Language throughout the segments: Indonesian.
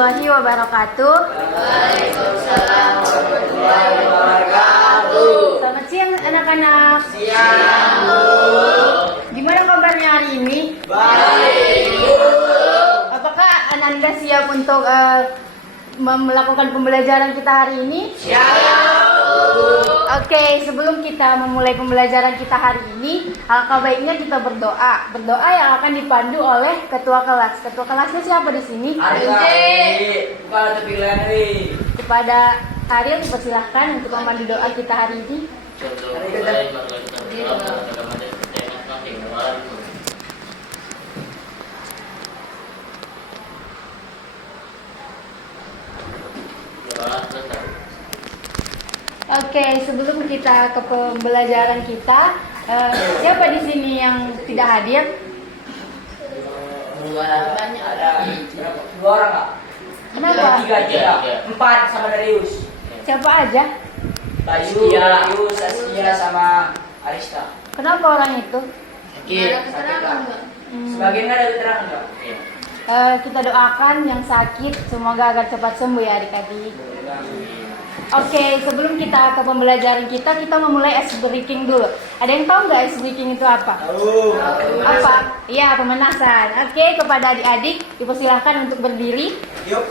warahmatullahi wabarakatuh. Waalaikumsalam warahmatullahi wabarakatuh. Selamat siang anak-anak. Siang, Bu. Gimana kabarnya hari ini? Baik, Bu. Apakah Ananda siap untuk melakukan pembelajaran kita hari ini? Siap, Bu. Oke, sebelum kita memulai pembelajaran kita hari ini, alangkah baiknya kita berdoa. Berdoa yang akan dipandu oleh ketua kelas. Ketua kelasnya siapa di sini? Bukan terpilihan nih. Kepada Ariel dipersilahkan untuk memandu doa kita hari ini. Oke, sebelum kita ke pembelajaran kita, siapa di sini yang tidak hadir? Banyak ada. Berapa? 2 orang, Kak? Kenapa? 3. 4 sama Darius. Siapa aja? Bayu, Darius, Askia sama Arista. Kenapa orang itu? Sakit. Sebagian ada keterangan, Kak? Kita doakan yang sakit semoga agar cepat sembuh ya adik-adik. Oke, sebelum kita ke pembelajaran kita memulai ice breaking dulu. Ada yang tahu nggak ice breaking itu apa? Tahu. Apa? Iya, pemanasan. Oke, kepada adik-adik dipersilahkan untuk berdiri. Yuk.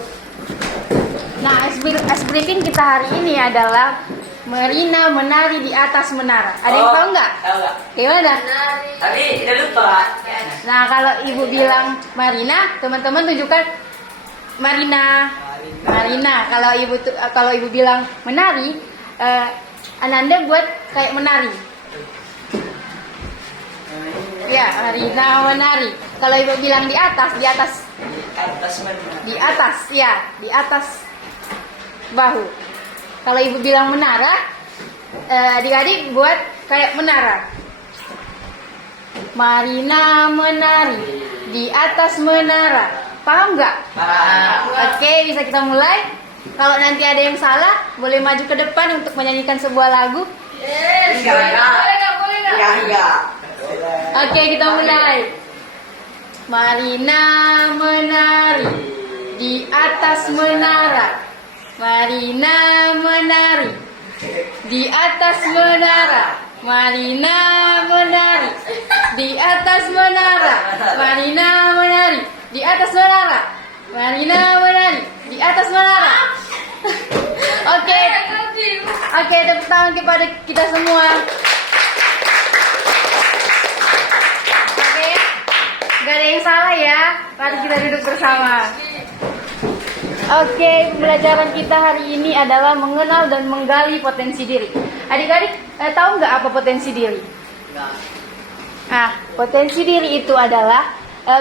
Nah, ice breaking kita hari ini adalah Marina menari di atas menara. Ada yang tahu nggak? Tahu nggak? Gimana? Tapi tidak lupa. Nah, kalau ibu bilang Marina, teman-teman tunjukkan Marina. Kalau ibu bilang menari, Ananda buat kayak menari. Ya, Marina menari. Kalau ibu bilang di atas Mana? di atas bahu. Kalau ibu bilang menara, adik-adik buat kayak menara. Marina menari di atas menara. Paham nggak? Oke, bisa kita mulai. Kalau nanti ada yang salah, boleh maju ke depan untuk menyanyikan sebuah lagu. Enggak. Oke, kita mulai. Marina menari di atas menara. Marina menari di atas menara. Marina menari di atas menara. Marina menari di atas menara. Marina menari di atas menara. Oke, tepuk tangan kepada kita semua. Oke, gak ada yang salah ya. Mari kita duduk bersama. Oke, pembelajaran kita hari ini adalah mengenal dan menggali potensi diri. Adik-adik, tahu nggak apa potensi diri? Nah, potensi diri itu adalah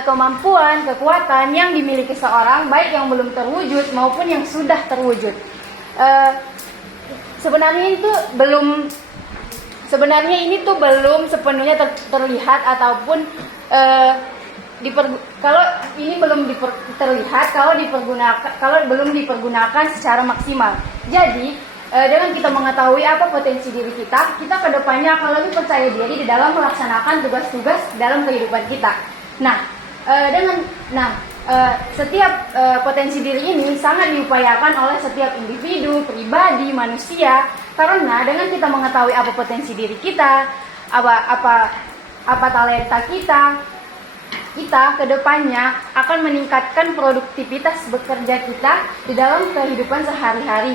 kemampuan, kekuatan yang dimiliki seorang, baik yang belum terwujud maupun yang sudah terwujud. Sebenarnya ini tuh belum sepenuhnya terlihat ataupun kalau ini belum terlihat kalau belum dipergunakan secara maksimal. Jadi dengan kita mengetahui apa potensi diri kita kedepannya akan lebih percaya diri di dalam melaksanakan tugas-tugas dalam kehidupan kita. Setiap potensi diri ini sangat diupayakan oleh setiap individu, pribadi, manusia. Karena dengan kita mengetahui apa potensi diri kita, apa talenta kita kedepannya akan meningkatkan produktivitas bekerja kita di dalam kehidupan sehari-hari.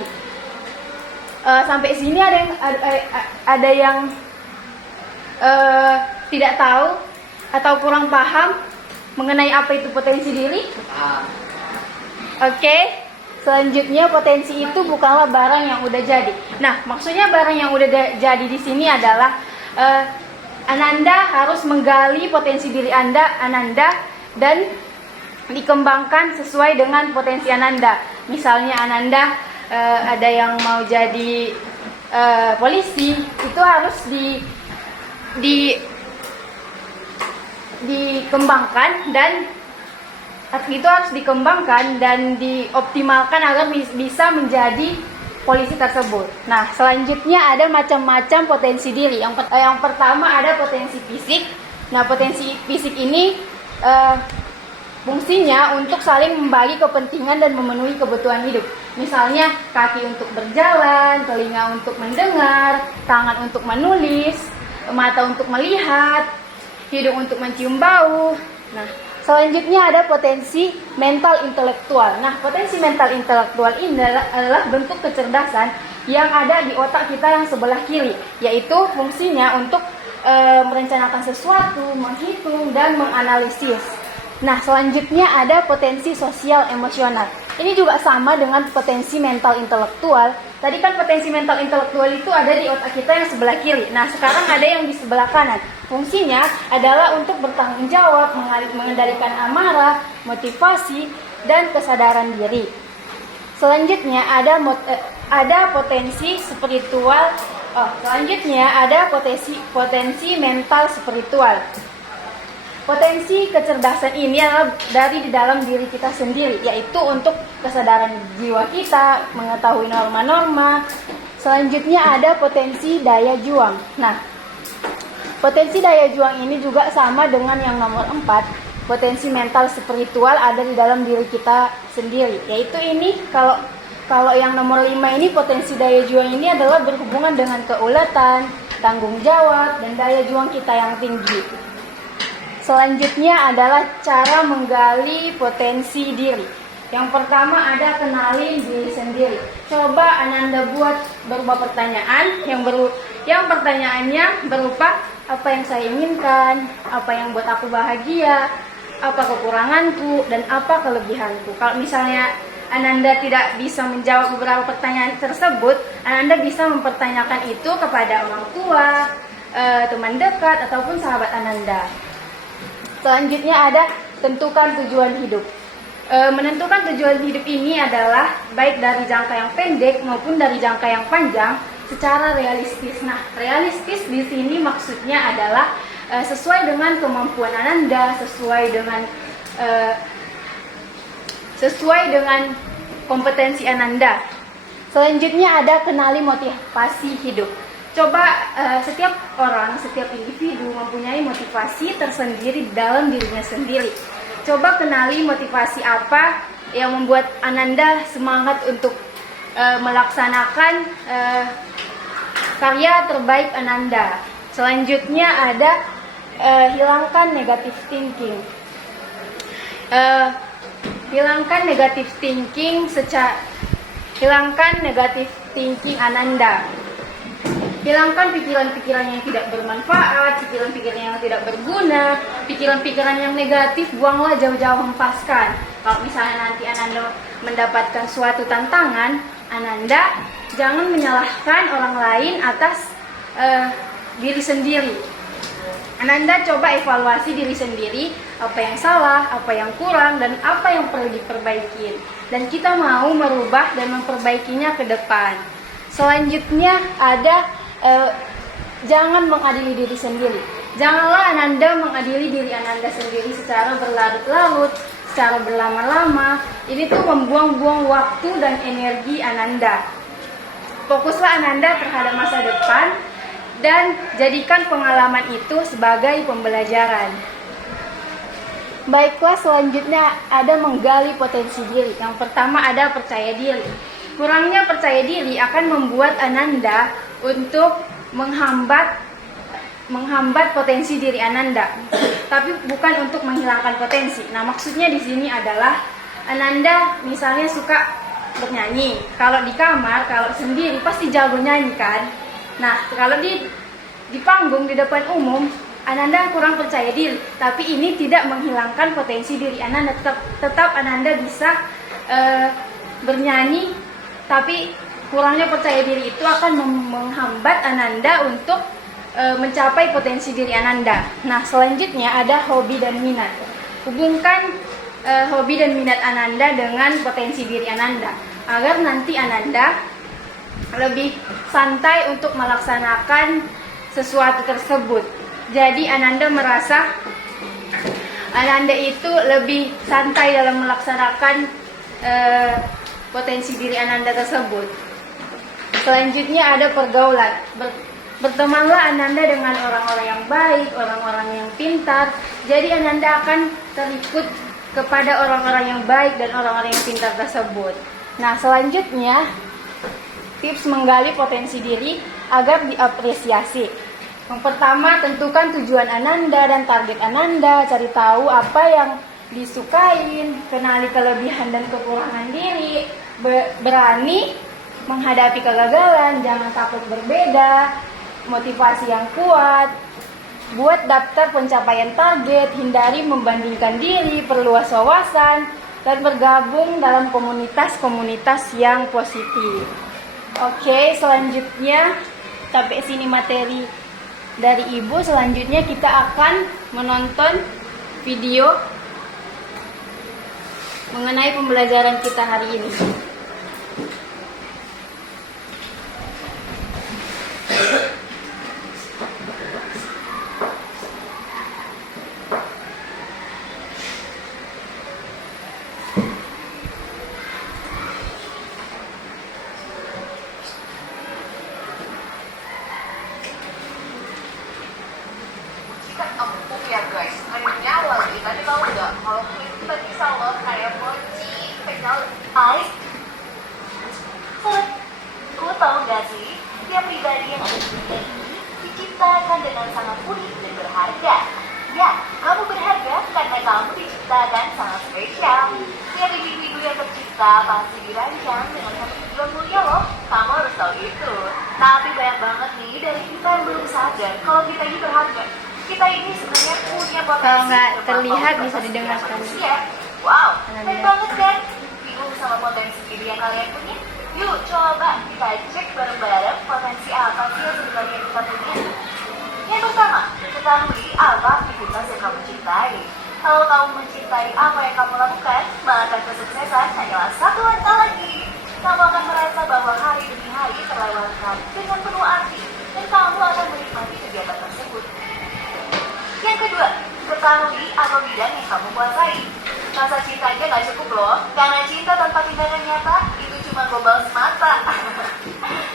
Sampai sini ada yang tidak tahu atau kurang paham mengenai apa itu potensi diri? Oke, selanjutnya potensi itu bukanlah barang yang udah jadi. Nah, maksudnya barang yang udah jadi di sini adalah Ananda harus menggali potensi diri Ananda dan dikembangkan sesuai dengan potensi Ananda. Misalnya Ananda ada yang mau jadi polisi, itu harus dikembangkan dan dioptimalkan agar bisa menjadi polisi tersebut. Nah, selanjutnya ada macam-macam potensi diri. Yang pertama ada potensi fisik. Nah, potensi fisik ini Fungsinya untuk saling membagi kepentingan dan memenuhi kebutuhan hidup. Misalnya kaki untuk berjalan, telinga untuk mendengar, tangan untuk menulis, mata untuk melihat, hidung untuk mencium bau. Nah, selanjutnya ada potensi mental intelektual. Nah, potensi mental intelektual ini adalah bentuk kecerdasan yang ada di otak kita yang sebelah kiri, yaitu fungsinya untuk merencanakan sesuatu, menghitung, dan menganalisis. Nah, selanjutnya ada potensi sosial emosional. Ini juga sama dengan potensi mental intelektual. Tadi kan potensi mental intelektual itu ada di otak kita yang sebelah kiri. Nah, sekarang ada yang di sebelah kanan. Fungsinya adalah untuk bertanggung jawab, mengendalikan amarah, motivasi, dan kesadaran diri. Selanjutnya ada potensi spiritual. Selanjutnya ada potensi mental spiritual. Potensi kecerdasan ini adalah dari di dalam diri kita sendiri, yaitu untuk kesadaran jiwa kita, mengetahui norma-norma. Selanjutnya ada potensi daya juang. Nah, potensi daya juang ini juga sama dengan yang nomor 4. Potensi mental spiritual ada di dalam diri kita sendiri, yaitu ini kalau yang nomor 5 ini potensi daya juang ini adalah berhubungan dengan keuletan, tanggung jawab, dan daya juang kita yang tinggi. Selanjutnya adalah cara menggali potensi diri. Yang pertama ada kenali diri sendiri. Coba Ananda buat beberapa pertanyaan yang pertanyaannya berupa apa yang saya inginkan, apa yang buat aku bahagia, apa kekuranganku, dan apa kelebihanku. Kalau misalnya Ananda tidak bisa menjawab beberapa pertanyaan tersebut, Ananda bisa mempertanyakan itu kepada orang tua, teman dekat, ataupun sahabat Ananda. Selanjutnya ada tentukan tujuan hidup. Menentukan tujuan hidup ini adalah baik dari jangka yang pendek maupun dari jangka yang panjang secara realistis. Nah, realistis di sini maksudnya adalah sesuai dengan kemampuan Ananda, sesuai dengan kompetensi Ananda. Selanjutnya ada kenali motivasi hidup. Coba setiap orang, setiap individu mempunyai motivasi tersendiri dalam dirinya sendiri. Coba kenali motivasi apa yang membuat Ananda semangat untuk melaksanakan karya terbaik Ananda. Selanjutnya ada hilangkan negative thinking. Hilangkan negative thinking Ananda. Hilangkan pikiran-pikiran yang tidak bermanfaat, pikiran-pikiran yang tidak berguna, pikiran-pikiran yang negatif, buanglah jauh-jauh, hempaskan. Kalau misalnya nanti Ananda mendapatkan suatu tantangan, Ananda jangan menyalahkan orang lain atas diri sendiri. Ananda coba evaluasi diri sendiri, apa yang salah, apa yang kurang, dan apa yang perlu diperbaiki. Dan kita mau merubah dan memperbaikinya ke depan. Selanjutnya ada jangan mengadili diri sendiri. Janganlah Ananda mengadili diri Ananda sendiri secara berlarut-larut, secara berlama-lama. Ini tuh membuang-buang waktu dan energi Ananda. Fokuslah Ananda terhadap masa depan dan jadikan pengalaman itu sebagai pembelajaran. Baiklah, selanjutnya ada menggali potensi diri. Yang pertama ada percaya diri. Kurangnya percaya diri akan membuat Ananda untuk menghambat potensi diri Ananda, tapi bukan untuk menghilangkan potensi. Nah, maksudnya di sini adalah Ananda misalnya suka bernyanyi. Kalau di kamar, kalau sendiri pasti jago nyanyi kan. Nah, kalau di panggung di depan umum, Ananda kurang percaya diri. Tapi ini tidak menghilangkan potensi diri Ananda. Tetap Ananda bisa bernyanyi, tapi kurangnya percaya diri itu akan menghambat Ananda untuk mencapai potensi diri Ananda. Nah, selanjutnya ada hobi dan minat. Hubungkan hobi dan minat Ananda dengan potensi diri Ananda, agar nanti Ananda lebih santai untuk melaksanakan sesuatu tersebut. Jadi Ananda merasa Ananda itu lebih santai dalam melaksanakan potensi diri Ananda tersebut. Selanjutnya ada pergaulan. Bertemanlah Ananda dengan orang-orang yang baik, orang-orang yang pintar. Jadi Ananda akan terikut kepada orang-orang yang baik dan orang-orang yang pintar tersebut. Nah, selanjutnya tips menggali potensi diri agar diapresiasi. Yang pertama, tentukan tujuan Ananda dan target Ananda, cari tahu apa yang disukain, kenali kelebihan dan kekurangan diri, berani menghadapi kegagalan, jangan takut berbeda, motivasi yang kuat, buat daftar pencapaian target, hindari membandingkan diri, perluas wawasan, dan bergabung dalam komunitas-komunitas yang positif. Oke, selanjutnya sampai sini materi dari Ibu. Selanjutnya kita akan menonton video mengenai pembelajaran kita hari ini. Kan empuk ya guys, hanya lagi tadi tahu nggak kalau kita bisa loh kayak mochi, penyal, ais. Sobat, kamu tahu nggak sih, tiap pribadi yang ada di dunia ini diciptakan dengan sangat unik dan berharga. Ya, kamu berharga karena kamu diciptakan sangat spesial. Tiap individu yang tercipta pasti dirancang dengan satu tujuan mulia loh. Kamu harus tahu itu. Tapi banyak banget nih dari kita yang belum sadar kalau kita ini berharga. Kita ini sebenarnya punya potensi. Kalau nggak terlihat bisa didengarkan. Ya, wow, keren banget kan? Bingung sama potensi diri yang kalian punya? Yuk coba kita cek bareng-bareng potensi apa sih yang sebenarnya kita punya. Yang pertama, ketahui apa aktivitas yang kamu cintai. Kalau kamu mencintai apa yang kamu lakukan, maka kesuksesan hanyalah satu langkah lagi. Kamu akan merasa bahwa hari demi hari terlewatkan dengan penuh arti, dan kamu akan menikmati kegiatan tersebut. Yang kedua, ketahui apa bidang yang kamu kuasai. Rasa cintanya gak cukup loh, karena cinta tanpa tindakan nyata itu cuma gombal semata.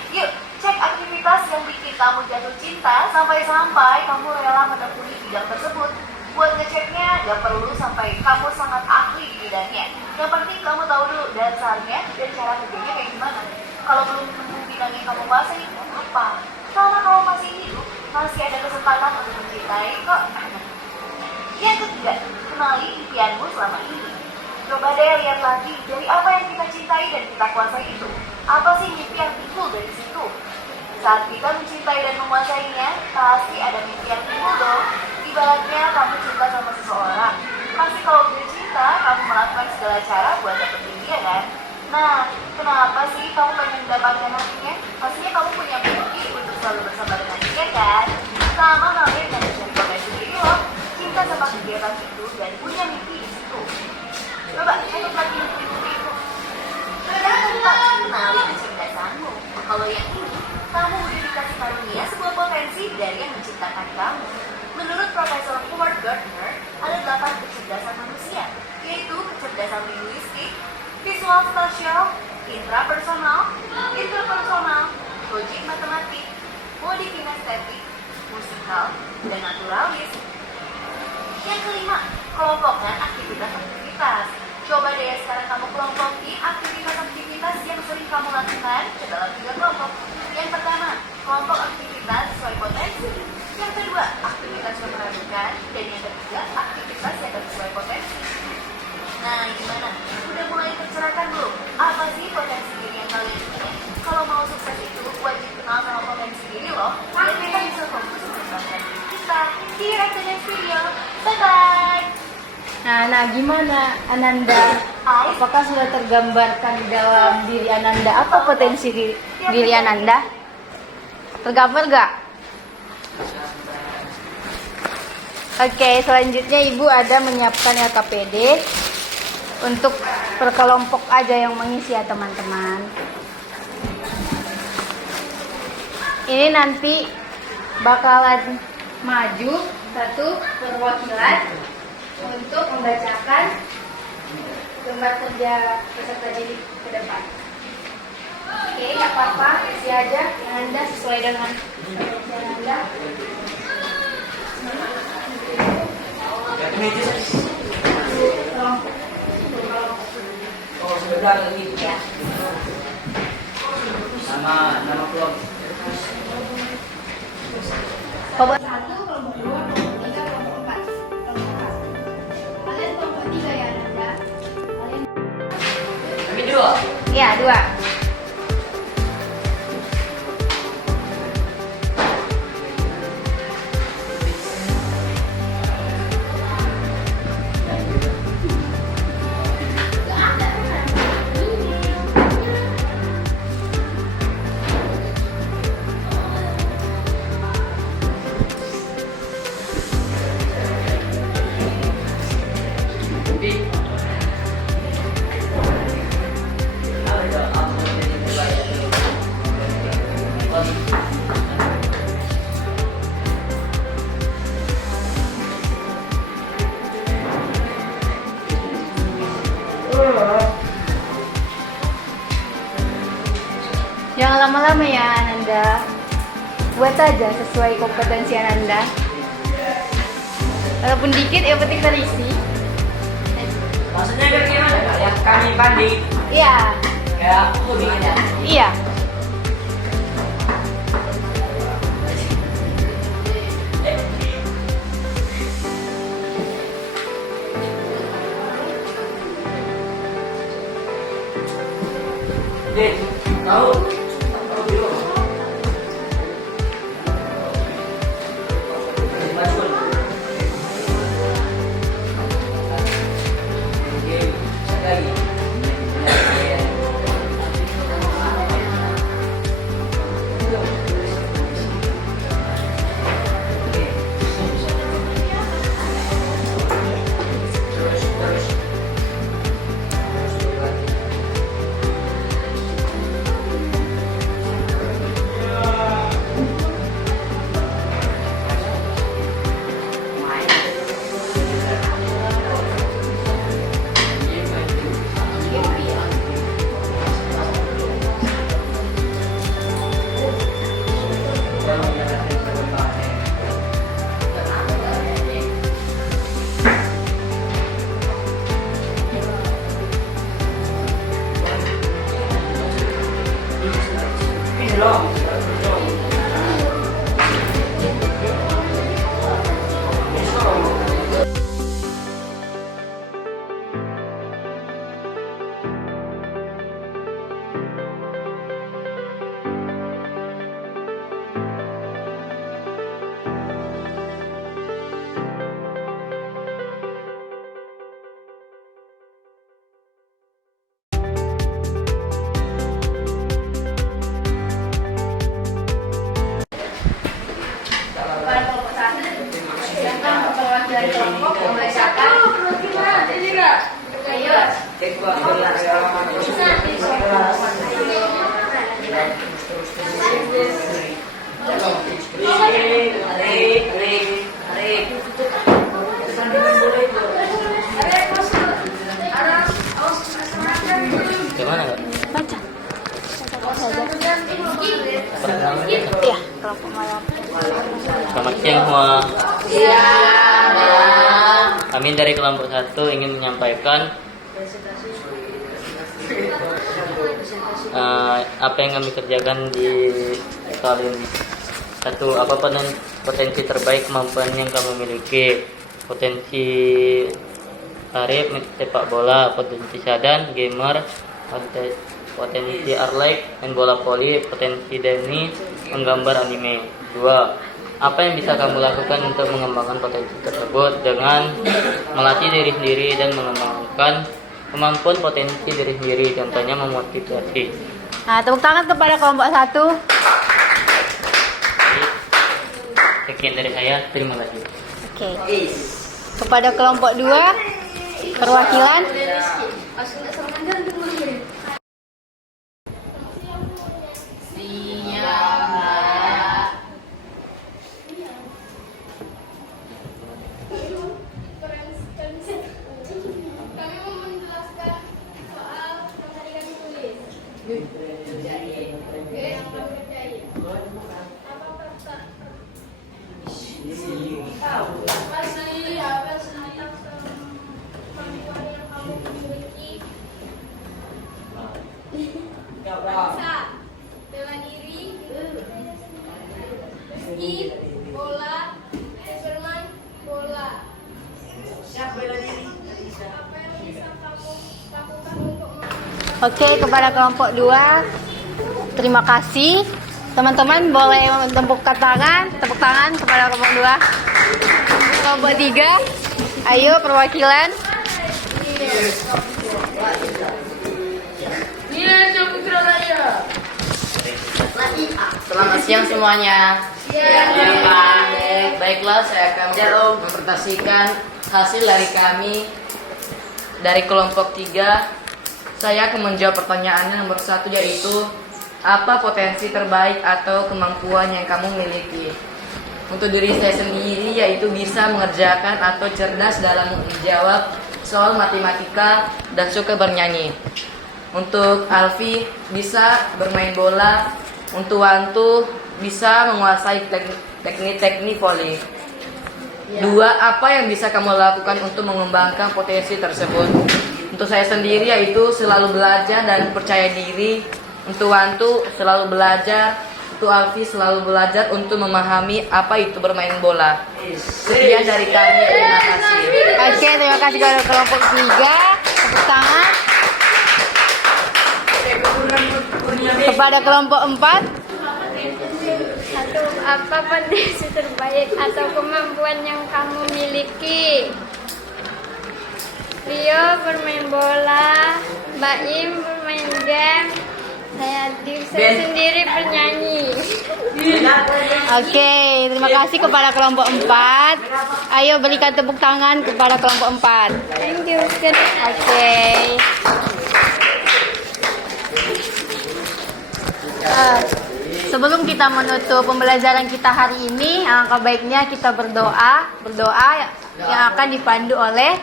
Yuk, cek aktivitas yang bikin kamu jatuh cinta sampai-sampai kamu rela menekuni bidang tersebut. Buat ngeceknya, gak perlu sampai kamu sangat ahli di bidangnya. Yang penting kamu tahu dulu dasarnya dan cara kerjanya kayak gimana. Kalau belum nemu bidang yang kamu kuasai, gak apa-apa. Selama kamu masih hidup, masih ada kesempatan untuk mencintai kok. Yang ketiga, kenali impianmu selama ini. Coba deh lihat lagi dari apa yang kita cintai dan kita kuasai itu. Apa sih mimpi yang timbul dari situ? Saat kita mencintai dan menguasainya, pasti ada mimpi yang timbul dong. Ibaratnya kamu cinta sama seseorang. Pasti kalau udah cinta, kamu melakukan segala cara buat dapetin dia kan? Nah, kenapa sih kamu pengen mendapatkan hatinya? Pastinya kamu punya mimpi untuk selalu bersama dengan dia kan? Sama halnya dengan mencari potensi diri loh. Cinta sama kegiatan itu dan punya mimpi di situ. Coba untuk lagi mimpi itu. Kenali kecerdasanmu. Kalau yang ini, kamu udah dikasih karunia sebuah potensi dari yang menciptakan kamu. Menurut Profesor Howard Gardner, ada 8 kecerdasan manusia, yaitu kecerdasan linguistik, visual spasial, intrapersonal, interpersonal, logik matematik, body kinestetik, musikal, dan naturalis. Yang kelima, kelompokkan aktivitas-aktivitas. Coba deh sekarang kamu kelompokin aktivitas-aktivitas yang sering kamu lakukan ke dalam 3 kelompok. Yang pertama, kelompok aktivitas sesuai potensi. Yang kedua, aktivitas yang meragukan. Dan yang ketiga, aktivitas yang sesuai potensi. Nah, gimana? Udah mulai tercerahkan belum? Apa sih potensi diri yang kalian punya? Kalau mau sukses itu wajib kenal sama potensi diri loh. Biar kita bisa fokus mengembangkan diri kita. See you next video. Bye-bye! Nah, gimana Ananda? Apakah sudah tergambarkan di dalam diri Ananda apa potensi diri Ananda? Tergambar gak? Oke, selanjutnya Ibu ada menyiapkan LKPD untuk per kelompok aja yang mengisi ya teman-teman. Ini nanti bakalan maju satu perwakilan untuk membacakan gambar kerja peserta didik ke depan. Oke, nggak apa-apa, isi aja yang Anda sesuai dengan potensi Anda. Kelompok sebelah lagi. Nama kelompok. Kelompok Satu, kelompok dua, kelompok tiga, kelompok empat. Kalian kelompok tiga ya, Nanda? Kalian Kami dua. ya, 2. Jangan lama-lama ya Ananda. Buat aja sesuai kompetensi Ananda. Walaupun dikit yang penting terisi. Maksudnya kayak gimana kak? Yang kami banding Iya. kayak hobi aja. Iya. Dek, tahu? Pada kelompok 1, sedangkan perwakilan kelompok membacakan ayo. Gimana kak? Baca. Iya, kelompok malam. Selamat siang semua. Siang. Kami dari kelompok 1 ingin menyampaikan apa yang kami kerjakan di kali ini. 1. Apa potensi terbaik kemampuan yang kamu miliki? Potensi Arif sepak bola, potensi Sadan gamer, potensi Arlek main bola voli, potensi Dani menggambar anime. 2. Apa yang bisa kamu lakukan untuk mengembangkan potensi tersebut dengan melatih diri sendiri dan mengembangkan kemampuan potensi diri sendiri, contohnya memotivasi. Nah, tepuk tangan kepada kelompok 1. Sekian dari saya, terima kasih. Oke. Kepada kelompok 2, perwakilan. Rizky bola, Firman bola. Apa yang bisa kamu lakukan untuk Oke, kepada kelompok 2, terima kasih. Teman-teman boleh tepuk tangan kepada kelompok 2. Kelompok 3, ayo perwakilan. Selamat siang semuanya. Baiklah, saya akan mempresentasikan hasil dari kami dari kelompok 3. Saya akan menjawab pertanyaannya nomor 1, yaitu apa potensi terbaik atau kemampuan yang kamu miliki. Untuk diri saya sendiri, yaitu bisa mengerjakan atau cerdas dalam menjawab soal matematika dan suka bernyanyi. Untuk Alfi, bisa bermain bola. Untuk Wantu, bisa menguasai teknik-teknik voli. 2, apa yang bisa kamu lakukan untuk mengembangkan potensi tersebut? Untuk saya sendiri, yaitu selalu belajar dan percaya diri. Untuk Wantu, selalu belajar. Untuk Alfi, selalu belajar untuk memahami apa itu bermain bola. Sekian dari kami, terima kasih. Oke, terima kasih kepada kelompok 3. Tepuk tangan. Kepada kelompok 4, Satu, apa potensi terbaik atau kemampuan yang kamu miliki? Rio bermain bola, Baim bermain game, saya sendiri bernyanyi. Oke, terima kasih kepada kelompok 4. Ayo berikan tepuk tangan kepada kelompok 4. Thank you. Oke. Sebelum kita menutup pembelajaran kita hari ini, alangkah baiknya kita berdoa yang akan dipandu oleh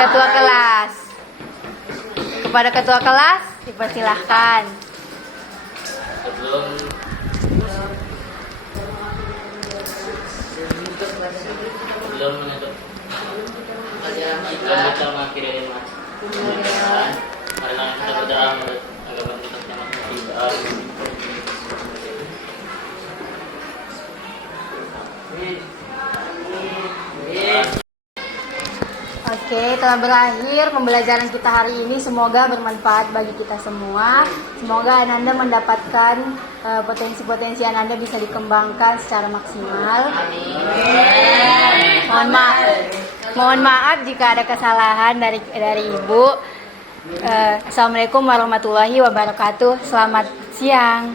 ketua kelas. Kepada ketua kelas, dipersilahkan. Sebelum menutup kita mengakhiri mas. Karena kita berdoa agar kita masing-masing. Oke, telah berakhir pembelajaran kita hari ini. Semoga bermanfaat bagi kita semua. Semoga Ananda mendapatkan potensi-potensi Ananda bisa dikembangkan secara maksimal. Mohon maaf jika ada kesalahan dari Ibu. Assalamualaikum warahmatullahi wabarakatuh. Selamat siang.